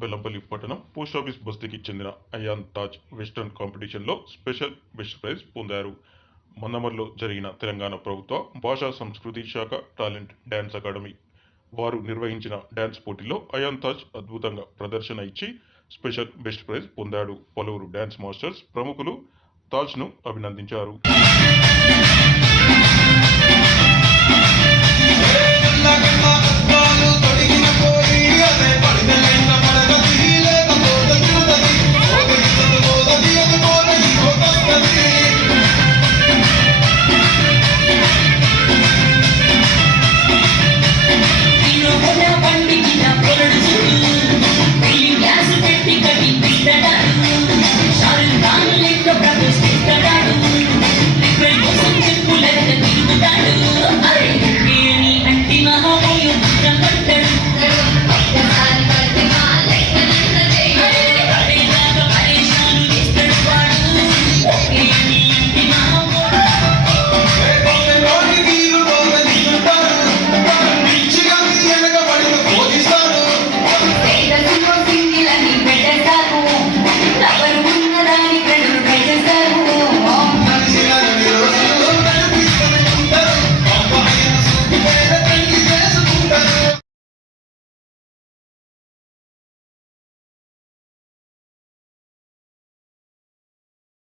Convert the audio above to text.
బెల్లంపల్లి పట్టణం పోస్టాఫీస్ బస్తీకి చెందిన అయాన్ తాజ్ వెస్టర్న్ కాంపిటీషన్లో స్పెషల్ బెస్ట్ ప్రైజ్ పొందారు. మందమర్లో జరిగిన తెలంగాణ ప్రభుత్వ భాషా సంస్కృతి శాఖ టాలెంట్ డ్యాన్స్ అకాడమీ వారు నిర్వహించిన డ్యాన్స్ పోటీలో అయాన్ తాజ్ అద్భుతంగా ప్రదర్శన ఇచ్చి స్పెషల్ బెస్ట్ ప్రైజ్ పొందాడు. పలువురు డ్యాన్స్ మాస్టర్స్ ప్రముఖులు తాజ్ను అభినందించారు.